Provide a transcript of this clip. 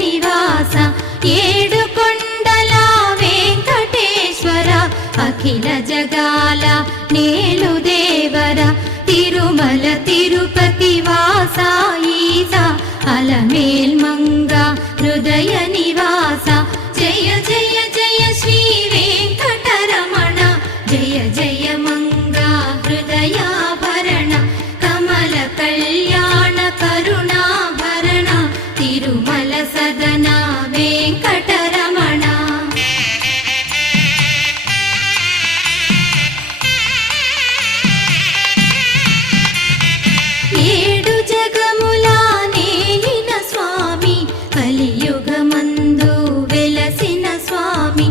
నివాస ఏడు కొండల వెంకటేశ్వర అఖిల జగాల నేలు దేవర తిరుమల తిరుపతి వాస ఈస అలమేల్ మంగ హృదయ నివాస జయ జయ జయ శ్రీ వెంకటరమణ జయ జయ మంగ హృదయాభరణ కమల కళ్యాణ కరుణాభరణ తిరుమల సదన వెంకటరమణ ఏడు జగముల నేలిన స్వామి కలియుగమందు వెలసిన స్వామి